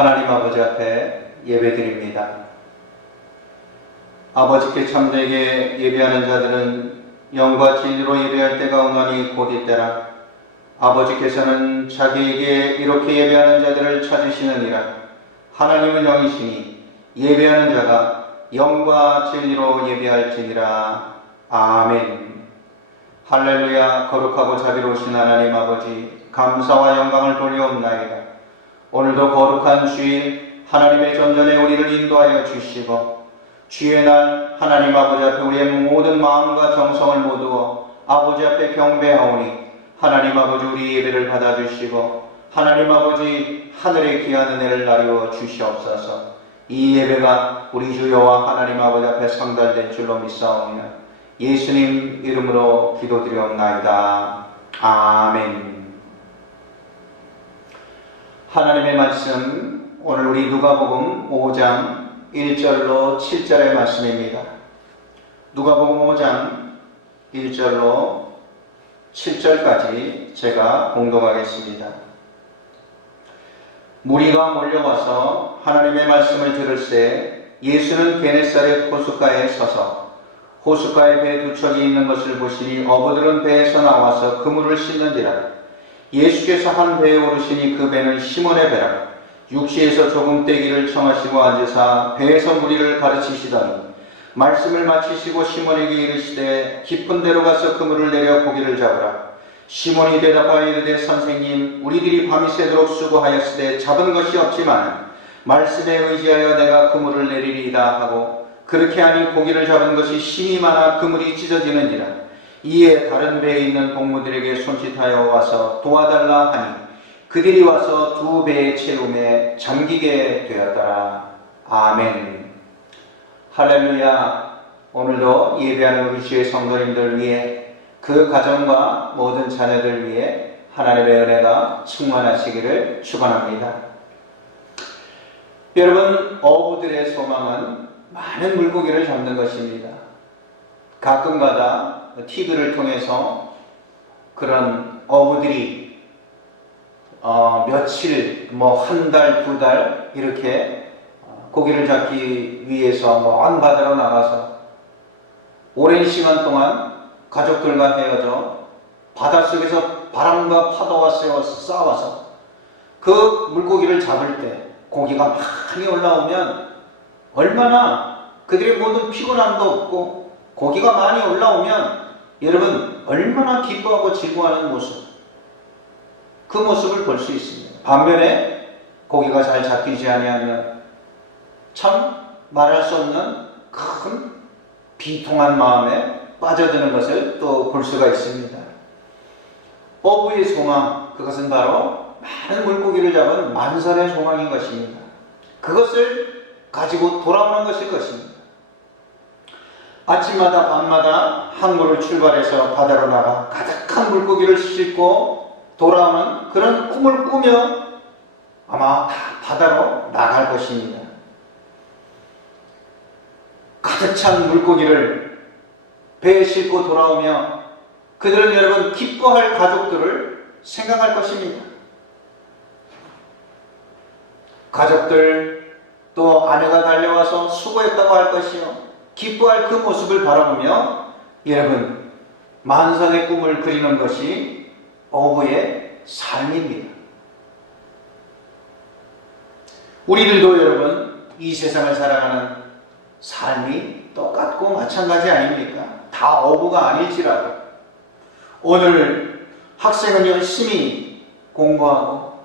하나님 아버지 앞에 예배드립니다. 아버지께 참되게 예배하는 자들은 영과 진리로 예배할 때가 오나니 곧 이때라. 아버지께서는 자기에게 이렇게 예배하는 자들을 찾으시느니라. 하나님은 영이시니 예배하는 자가 영과 진리로 예배할지니라. 아멘. 할렐루야. 거룩하고 자비로우신 하나님 아버지, 감사와 영광을 돌려옵나이다. 오늘도 거룩한 주일 하나님의 전전에 우리를 인도하여 주시고, 주의 날 하나님 아버지 앞에 우리의 모든 마음과 정성을 모두어 아버지 앞에 경배하오니 하나님 아버지 우리 예배를 받아주시고 하나님 아버지 하늘의 귀한 은혜를 나누어 주시옵소서. 이 예배가 우리 주 여호와 하나님 아버지 앞에 상달될 줄로 믿사오며 예수님 이름으로 기도드리옵나이다. 아멘. 하나님의 말씀, 오늘 우리 누가복음 5장 1절로 7절의 말씀입니다. 누가복음 5장 1절로 7절까지 제가 공독하겠습니다. 무리가 몰려와서 하나님의 말씀을 들을새 예수는 게네사렛 호숫가에 서서 호숫가에 배 두 척이 있는 것을 보시니 어부들은 배에서 나와서 그물을 씻는지라. 예수께서 한 배에 오르시니 그 배는 시몬의 배라. 육지에서 조금 떼기를 청하시고 앉으사 배에서 무리를 가르치시더니 말씀을 마치시고 시몬에게 이르시되 깊은 데로 가서 그물을 내려 고기를 잡으라. 시몬이 대답하여 이르되 선생님, 우리들이 밤이 새도록 수고하였으되 잡은 것이 없지만 말씀에 의지하여 내가 그물을 내리리이다 하고 그렇게 하니 고기를 잡은 것이 심히 많아 그물이 찢어지느니라. 이에 다른 배에 있는 동무들에게 손짓하여 와서 도와달라 하니 그들이 와서 두 배의 채움에 잠기게 되었더라. 아멘. 할렐루야. 오늘도 예배하는 우리 주의 성도님들 위해, 그 가정과 모든 자녀들 위해 하나님의 은혜가 충만하시기를 축원합니다. 여러분, 어부들의 소망은 많은 물고기를 잡는 것입니다. 가끔가다 TV를 통해서 그런 어부들이 며칠, 한 달, 두 달 이렇게 고기를 잡기 위해서 먼 바다로 나가서 오랜 시간 동안 가족들과 헤어져 바닷속에서 바람과 파도와 싸워서 그 물고기를 잡을 때 고기가 많이 올라오면 얼마나 그들의 모든 피곤함도 없고, 고기가 많이 올라오면 여러분 얼마나 기뻐하고 즐거워하는 모습, 그 모습을 볼 수 있습니다. 반면에 고기가 잘 잡히지 아니하면 참 말할 수 없는 큰 비통한 마음에 빠져드는 것을 또 볼 수가 있습니다. 어부의 소망, 그것은 바로 많은 물고기를 잡은 만선의 소망인 것입니다. 그것을 가지고 돌아오는 것일 것입니다. 아침마다 밤마다 항구를 출발해서 바다로 나가 가득한 물고기를 싣고 돌아오는 그런 꿈을 꾸며 아마 다 바다로 나갈 것입니다. 가득 찬 물고기를 배에 싣고 돌아오며 그들은 여러분 기뻐할 가족들을 생각할 것입니다. 가족들, 또 아내가 달려와서 수고했다고 할 것이요, 기뻐할 그 모습을 바라보며 여러분 만선의 꿈을 그리는 것이 어부의 삶입니다. 우리들도 여러분 이 세상을 살아가는 삶이 똑같고 마찬가지 아닙니까? 다 어부가 아닐지라도 오늘 학생은 열심히 공부하고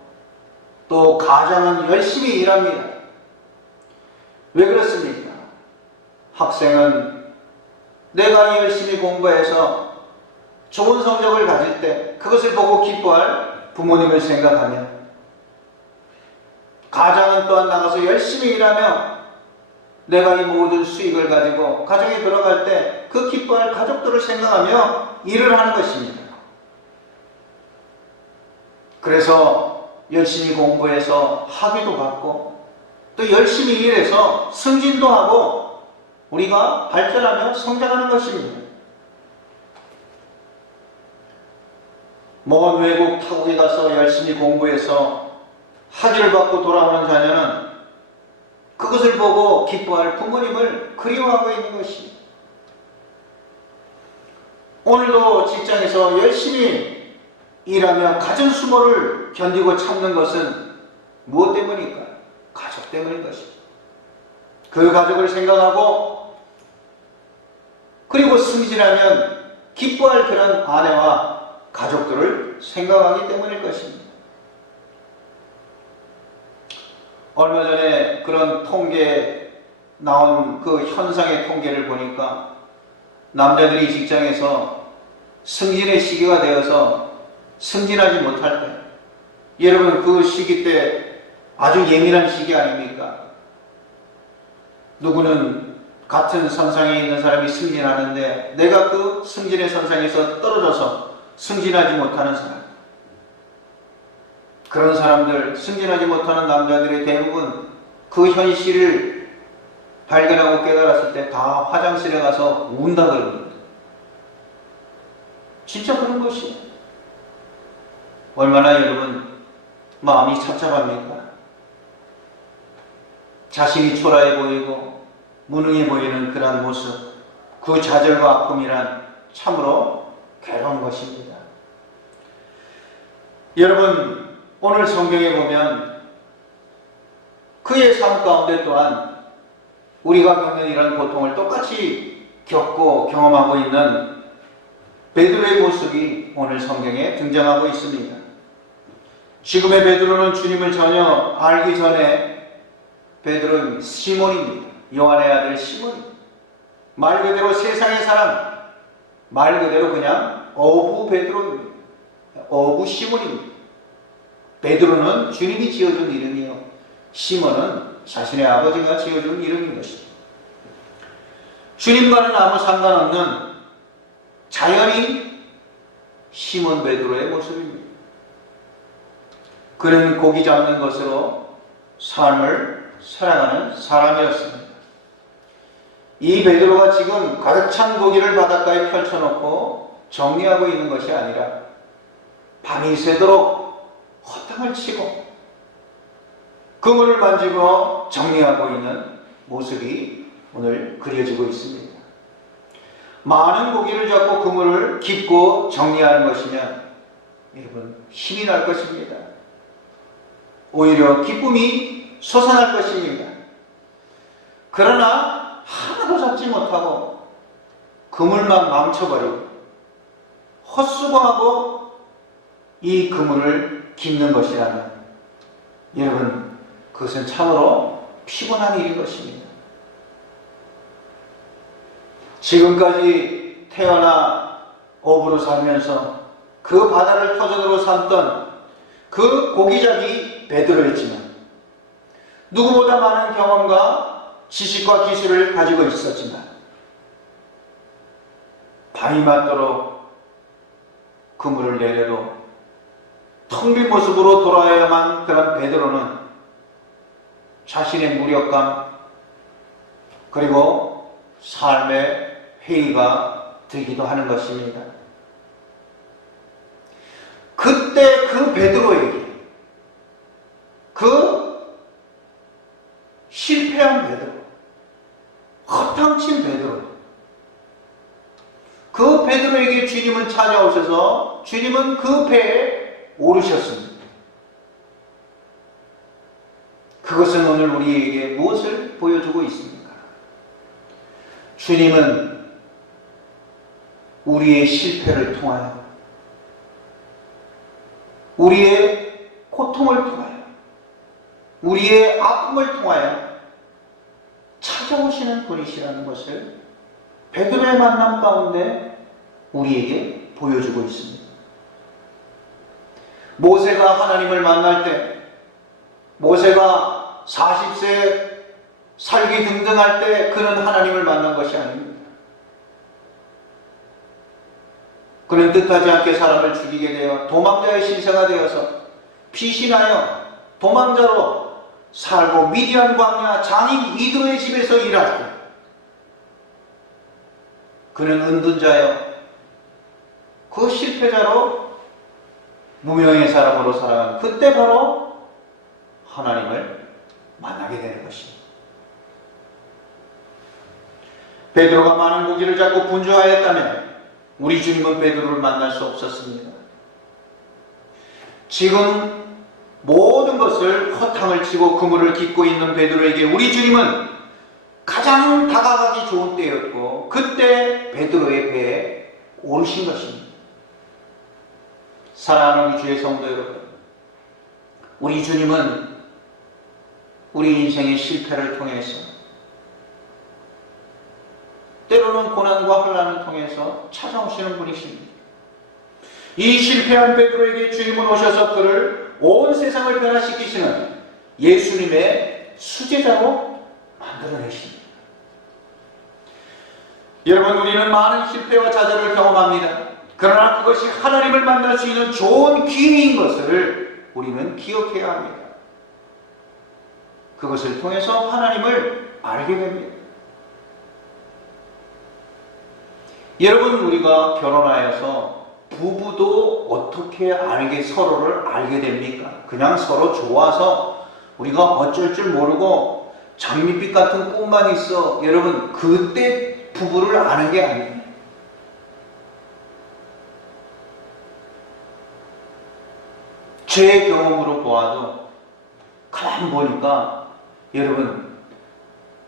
또 가장은 열심히 일합니다. 왜 그렇습니까? 학생은 내가 열심히 공부해서 좋은 성적을 가질 때 그것을 보고 기뻐할 부모님을 생각하며, 가장은 또한 나가서 열심히 일하며 내가 이 모든 수익을 가지고 가정에 들어갈 때 그 기뻐할 가족들을 생각하며 일을 하는 것입니다. 그래서 열심히 공부해서 학위도 받고 또 열심히 일해서 승진도 하고 우리가 발전하며 성장하는 것입니다. 먼 외국 타국에 가서 열심히 공부해서 학위를 받고 돌아오는 자녀는 그것을 보고 기뻐할 부모님을 그리워하고 있는 것이, 오늘도 직장에서 열심히 일하며 가정 수모를 견디고 참는 것은 무엇 때문일까? 가족 때문인 것입니다. 그 가족을 생각하고 그리고 승진하면 기뻐할 그런 아내와 가족들을 생각하기 때문일 것입니다. 얼마 전에 그런 통계 나온 그 현상의 통계를 보니까 남자들이 직장에서 승진의 시기가 되어서 승진하지 못할 때, 여러분 그 시기 때 아주 예민한 시기 아닙니까? 누구는 같은 선상에 있는 사람이 승진하는데 내가 그 승진의 선상에서 떨어져서 승진하지 못하는 사람, 그런 사람들, 승진하지 못하는 남자들의 대부분 그 현실을 발견하고 깨달았을 때 다 화장실에 가서 운다 그럽니다. 진짜 그런 것이에요. 얼마나 여러분 마음이 착잡합니까? 자신이 초라해 보이고 무능해 보이는 그러한 모습, 그 좌절과 아픔이란 참으로 괴로운 것입니다. 여러분, 오늘 성경에 보면 그의 삶 가운데 또한 우리가 겪는 이런 고통을 똑같이 겪고 경험하고 있는 베드로의 모습이 오늘 성경에 등장하고 있습니다. 지금의 베드로는 주님을 전혀 알기 전에 베드로는 시몬입니다. 요한의 아들 시몬입니다. 말 그대로 세상의 사람, 말 그대로 그냥 어부 베드로입니다. 어부 시몬입니다. 베드로는 주님이 지어준 이름이요, 시몬은 자신의 아버지가 지어준 이름인 것입니다. 주님과는 아무 상관없는 자연인 시몬 베드로의 모습입니다. 그는 고기 잡는 것으로 삶을 살아가는 사람이었습니다. 이 베드로가 지금 가득 찬 고기를 바닷가에 펼쳐놓고 정리하고 있는 것이 아니라 밤이 새도록 허탕을 치고 그물을 만지고 정리하고 있는 모습이 오늘 그려지고 있습니다. 많은 고기를 잡고 그물을 깁고 정리하는 것이면 여러분 힘이 날 것입니다. 오히려 기쁨이 솟아날 것입니다. 그러나 하나도 잡지 못하고 그물만 망쳐버리고 헛수고하고 이 그물을 깁는 것이라면 여러분 그것은 참으로 피곤한 일인 것입니다. 지금까지 태어나 어부로 살면서 그 바다를 터전으로 삼던 그 고기잡이 베드로였지만 누구보다 많은 경험과 지식과 기술을 가지고 있었지만 밤이 맞도록 그물을 내려도 텅 빈 모습으로 돌아야만 그런 베드로는 자신의 무력감 그리고 삶의 회의가 들기도 하는 것입니다. 그때 그 베드로에게, 그 실패한 베드로, 허탕친 베드로, 그 베드로에게 주님은 찾아오셔서 주님은 그 배에 오르셨습니다. 그것은 오늘 우리에게 무엇을 보여주고 있습니까? 주님은 우리의 실패를 통하여, 우리의 고통을 통하여, 우리의 아픔을 통하여 찾아오시는 분이시라는 것을 베드로의 만남 가운데 우리에게 보여주고 있습니다. 모세가 하나님을 만날 때, 모세가 40세 살기 등등할 때 그는 하나님을 만난 것이 아닙니다. 그는 뜻하지 않게 사람을 죽이게 되어 도망자의 신세가 되어서 피신하여 도망자로 살고 미디안 광야 장인 이드로의 집에서 일할 때 그는 은둔자여 그 실패자로 무명의 사람으로 살아간 그때 바로 하나님을 만나게 되는 것입니다. 베드로가 많은 고기를 잡고 분주하였다면 우리 주님은 베드로를 만날 수 없었습니다. 지금 모든 것을 허탕을 치고 그물을 깃고 있는 베드로에게 우리 주님은 가장 다가가기 좋은 때였고 그때 베드로의 배에 오르신 것입니다. 사랑하는 우리 주의 성도 여러분, 우리 주님은 우리 인생의 실패를 통해서 때로는 고난과 혼란을 통해서 찾아오시는 분이십니다. 이 실패한 베드로에게 주님은 오셔서 그를 온 세상을 변화시키시는 예수님의 수제자로 만들어내십니다. 여러분, 우리는 많은 실패와 좌절을 경험합니다. 그러나 그것이 하나님을 만날 수 있는 좋은 기회인 것을 우리는 기억해야 합니다. 그것을 통해서 하나님을 알게 됩니다. 여러분, 우리가 결혼하여서 부부도 어떻게 서로를 알게 됩니까? 그냥 서로 좋아서 우리가 어쩔 줄 모르고 장밋빛 같은 꿈만 있어. 여러분, 그때 부부를 아는 게 아니에요. 제 경험으로 보아도 가만 보니까 여러분,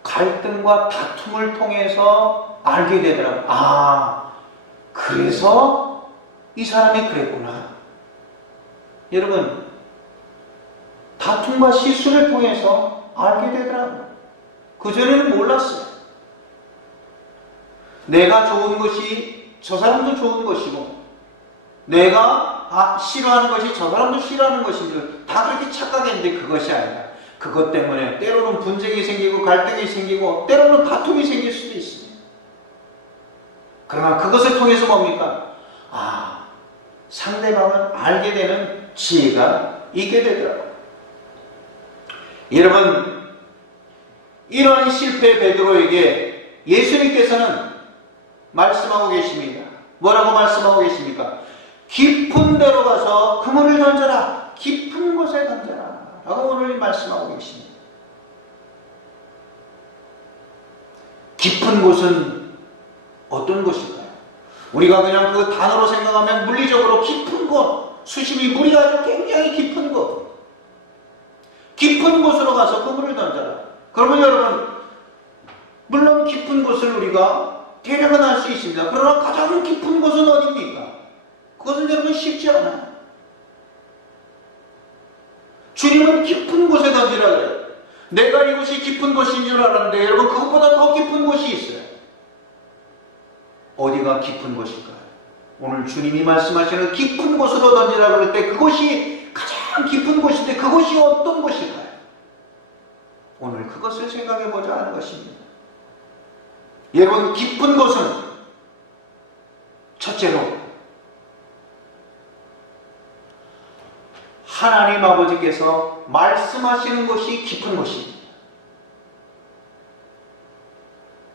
갈등과 다툼을 통해서 알게 되더라고요. 아, 그래서 이 사람이 그랬구나. 여러분, 다툼과 실수를 통해서 알게 되더라고요. 그전에는 몰랐어요. 내가 좋은 것이 저 사람도 좋은 것이고 내가 싫어하는 것이 저 사람도 싫어하는 것인 줄 다 그렇게 착각했는데 그것이 아니라 그것 때문에 때로는 분쟁이 생기고 갈등이 생기고 때로는 다툼이 생길 수도 있습니다. 그러나 그것을 통해서 뭡니까? 상대방을 알게 되는 지혜가 있게 되더라고요. 여러분, 이러한 실패 베드로에게 예수님께서는 말씀하고 계십니다. 뭐라고 말씀하고 계십니까? 깊은 데로 가서 그물을 던져라. 깊은 곳에 던져라. 라고 오늘 말씀하고 계십니다. 깊은 곳은 어떤 곳일까요? 우리가 그냥 그 단어로 생각하면 물리적으로 깊은 곳, 수심이 물이 아주 굉장히 깊은 곳, 깊은 곳으로 가서 그물을 던져라. 그러면 여러분, 물론 깊은 곳을 우리가 대략은 알 수 있습니다. 그러나 가장 깊은 곳은 어디입니까? 그것은 여러분 쉽지 않아요. 주님은 깊은 곳에 던지라 그래요. 내가 이곳이 깊은 곳인 줄 알았는데 여러분, 그것보다 더 깊은 곳이 있어요. 어디가 깊은 곳일까요? 오늘 주님이 말씀하시는 깊은 곳으로 던지라 그럴 때 그곳이 가장 깊은 곳인데 그곳이 어떤 곳일까요? 오늘 그것을 생각해 보자 하는 것입니다. 여러분, 깊은 곳은 첫째로 하나님 아버지께서 말씀하시는 것이 깊은 곳입니다.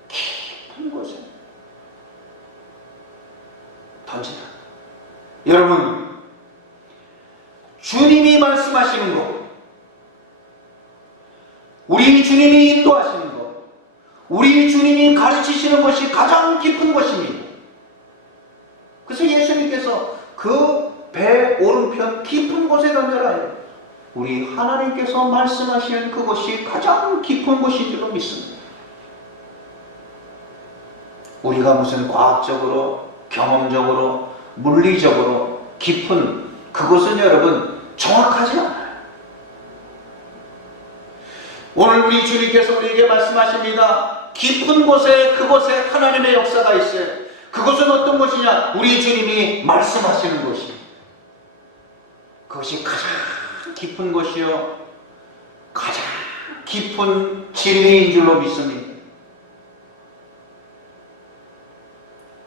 깊은 곳에 던지라. 여러분, 주님이 말씀하시는 것, 우리 주님이 인도하시는 것, 우리 주님이 가르치시는 것이 가장 깊은 것입니다. 그래서 예수님께서 그 배 오른편 깊은 곳에 던져라. 우리 하나님께서 말씀하시는 그것이 가장 깊은 곳인 줄로 믿습니다. 우리가 무슨 과학적으로, 경험적으로, 물리적으로 깊은 그것은 여러분 정확하지 않아요. 오늘 우리 주님께서 우리에게 말씀하십니다. 깊은 곳에, 그곳에 하나님의 역사가 있어요. 그것은 어떤 곳이냐? 우리 주님이 말씀하시는 곳이에요. 그것이 가장 깊은 곳이요, 가장 깊은 진리인 줄로 믿습니다.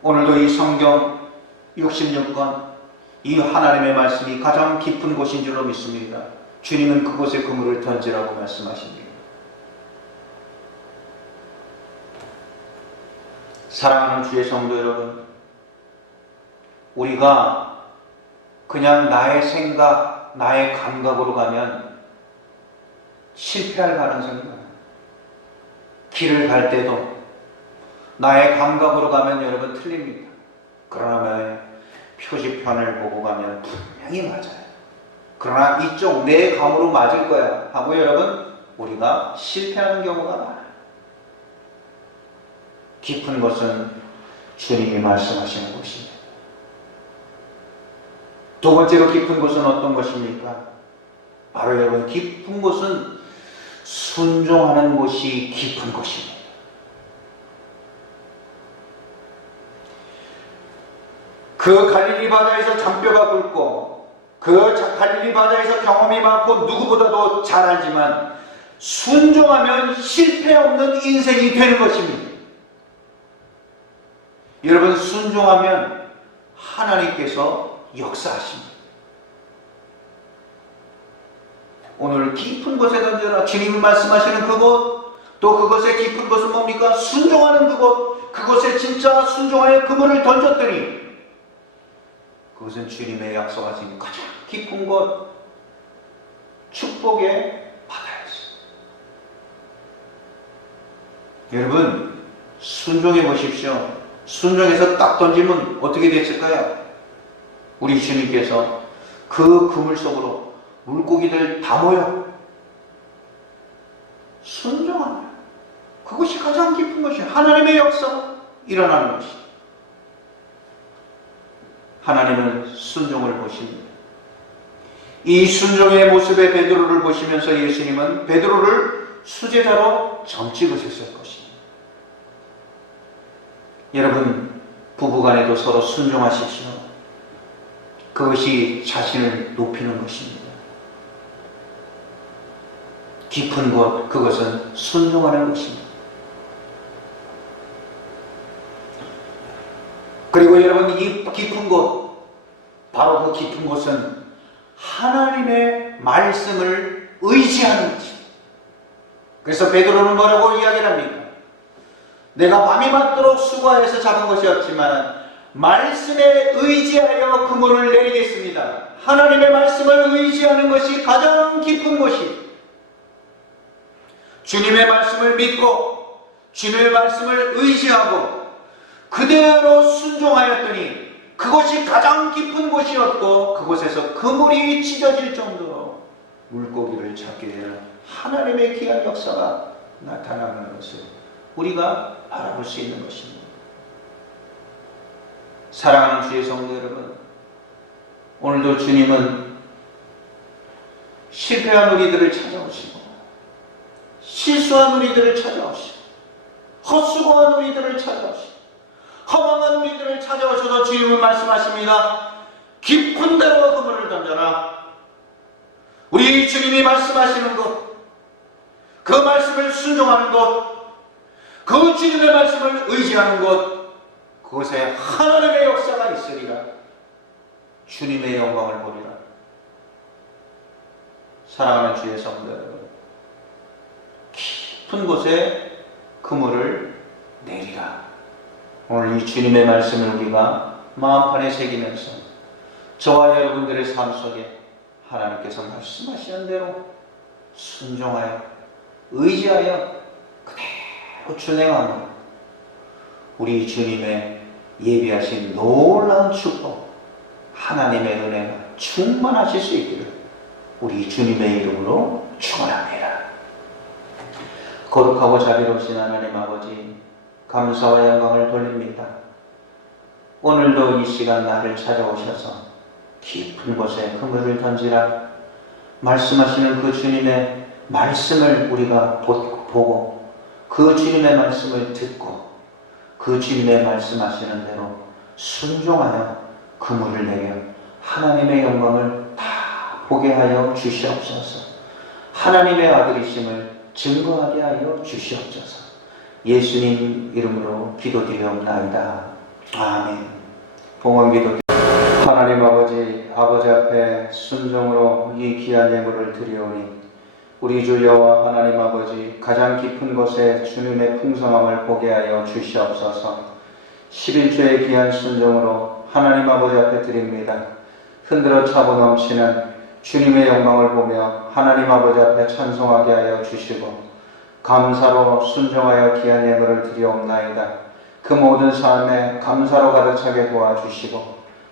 오늘도 이 성경 66권, 이 하나님의 말씀이 가장 깊은 곳인 줄로 믿습니다. 주님은 그곳에 그물을 던지라고 말씀하십니다. 사랑하는 주의 성도 여러분, 우리가 그냥 나의 생각, 나의 감각으로 가면 실패할 가능성이 많아요. 길을 갈 때도 나의 감각으로 가면 여러분 틀립니다. 그러나 표지판을 보고 가면 분명히 맞아요. 그러나 이쪽 내 감으로 맞을 거야 하고 여러분 우리가 실패하는 경우가 많아요. 깊은 것은 주님이 말씀하시는 곳입니다. 두 번째로 깊은 곳은 어떤 것입니까? 바로 여러분 깊은 곳은 순종하는 곳이 깊은 곳입니다. 그 갈릴리 바다에서 잔뼈가 굵고 그 갈릴리 바다에서 경험이 많고 누구보다도 잘 알지만 순종하면 실패 없는 인생이 되는 것입니다. 여러분 순종하면 하나님께서 역사하십니다. 오늘 깊은 곳에 던져라. 주님이 말씀하시는 그곳, 또 그것의 깊은 곳은 뭡니까? 순종하는 그곳. 그곳에 진짜 순종하여 그물을 던졌더니 그것은 주님의 약속하신 가장 깊은 곳, 축복의 바다였어요. 여러분 순종해 보십시오. 순종해서 딱 던지면 어떻게 됐을까요? 우리 주님께서 그 그물 속으로 물고기들 다 모여 순종하면 그것이 가장 깊은 것이에요. 하나님의 역사가 일어나는 것이. 하나님은 순종을 보십니다. 이 순종의 모습의 베드로를 보시면서 예수님은 베드로를 수제자로 점 찍으셨을 것입니다. 여러분 부부간에도 서로 순종하십시오. 그것이 자신을 높이는 것입니다. 깊은 곳, 그것은 순종하는 것입니다. 그리고 여러분 이 깊은 곳, 바로 그 깊은 곳은 하나님의 말씀을 의지하는 것입니다. 그래서 베드로는 뭐라고 이야기를 합니까? 내가 밤이 맞도록 수고하여서 잡은 것이었지만 말씀에 의지하여 그물을 내리겠습니다. 하나님의 말씀을 의지하는 것이 가장 깊은 곳이, 주님의 말씀을 믿고 주님의 말씀을 의지하고 그대로 순종하였더니 그것이 가장 깊은 곳이었고 그곳에서 그물이 찢어질 정도로 물고기를 잡게 되는 하나님의 귀한 역사가 나타나는 것을 우리가 바라볼 수 있는 것입니다. 사랑하는 주의 성도 여러분, 오늘도 주님은 실패한 우리들을 찾아오시고 실수한 우리들을 찾아오시고 헛수고한 우리들을 찾아오시고 허망한 우리들을 찾아오셔서 주님은 말씀하십니다. 깊은 데로 그물을 던져라. 우리 주님이 말씀하시는 것, 그 말씀을 순종하는 것, 그 주님의 말씀을 의지하는 것, 그곳에 하나님의 역사가 있으리라. 주님의 영광을 보리라. 사랑하는 주의 성도 여러분, 깊은 곳에 그물을 내리라. 오늘 이 주님의 말씀을 우리가 마음판에 새기면서 저와 여러분들의 삶 속에 하나님께서 말씀하시는 대로 순종하여 의지하여 그대로 준행하는 우리 주님의 예비하신 놀라운 축복, 하나님의 은혜가 충만하실 수 있기를 우리 주님의 이름으로 축원합니다. 거룩하고 자비로우신 하나님 아버지, 감사와 영광을 돌립니다. 오늘도 이 시간 나를 찾아오셔서 깊은 곳에 그물을 던지라 말씀하시는 그 주님의 말씀을 우리가 보고 그 주님의 말씀을 듣고 그 주님의 말씀하시는 대로 순종하여 그물을 내려 하나님의 영광을 다 보게 하여 주시옵소서. 하나님의 아들이심을 증거하게 하여 주시옵소서. 예수님 이름으로 기도드리옵나이다. 아멘. 봉헌기도. 하나님 아버지 앞에 순종으로 이 귀한 예물을 드리오니 우리 주 여호와 하나님 아버지 가장 깊은 곳에 주님의 풍성함을 보게 하여 주시옵소서. 11조의 귀한 순종으로 하나님 아버지 앞에 드립니다. 흔들어 차고 넘치는 주님의 영광을 보며 하나님 아버지 앞에 찬송하게 하여 주시고 감사로 순종하여 귀한 예물을 드리옵나이다. 그 모든 삶에 감사로 가득 차게 도와주시고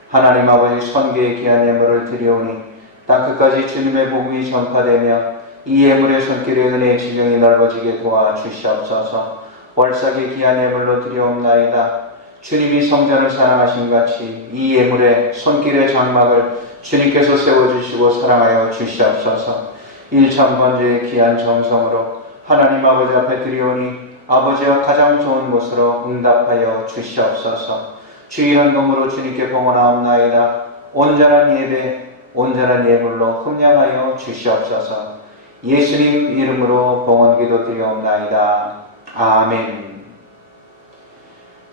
하나님 아버지 선교의 귀한 예물을 드리오니 땅끝까지 주님의 복음이 전파되며 이 예물의 손길의 은혜의 지경이 넓어지게 도와주시옵소서. 월삭의 귀한 예물로 드리옵나이다. 주님이 성전을 사랑하신 같이 이 예물의 손길의 장막을 주님께서 세워주시고 사랑하여 주시옵소서. 일천번제의 귀한 정성으로 하나님 아버지 앞에 드리오니 아버지와 가장 좋은 곳으로 응답하여 주시옵소서. 주일헌금으로 주님께 봉헌하옵나이다. 온전한 예배, 온전한 예물로 흠량하여 주시옵소서. 예수님 이름으로 봉헌기도 드리옵나이다. 아멘.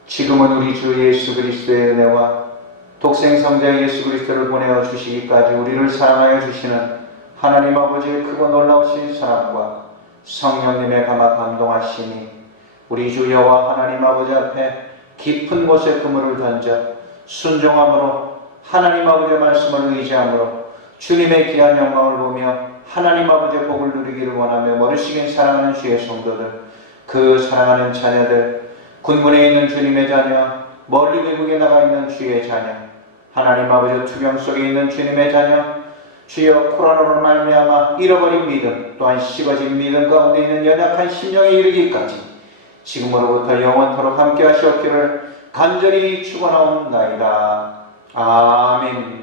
지금은 우리 주 예수 그리스도의 은혜와 독생성자 예수 그리스도를 보내어 주시기까지 우리를 사랑하여 주시는 하나님 아버지의 크고 놀라우신 사랑과 성령님의 감화 감동하시니 우리 주 여호와 하나님 아버지 앞에 깊은 곳에 그물을 던져 순종함으로 하나님 아버지의 말씀을 의지함으로 주님의 귀한 영광을 보며 하나님 아버지의 복을 누리기를 원하며 머리식인 사랑하는 주의 성도들, 그 사랑하는 자녀들, 군문에 있는 주님의 자녀, 멀리 외국에 나가 있는 주의 자녀, 하나님 아버지 투병 속에 있는 주님의 자녀, 주여 코로나로 말미암아 잃어버린 믿음, 또한 식어진 믿음 가운데 있는 연약한 심령에 이르기까지 지금으로부터 영원토록 함께 하시옵기를 간절히 축원하옵나이다. 아멘.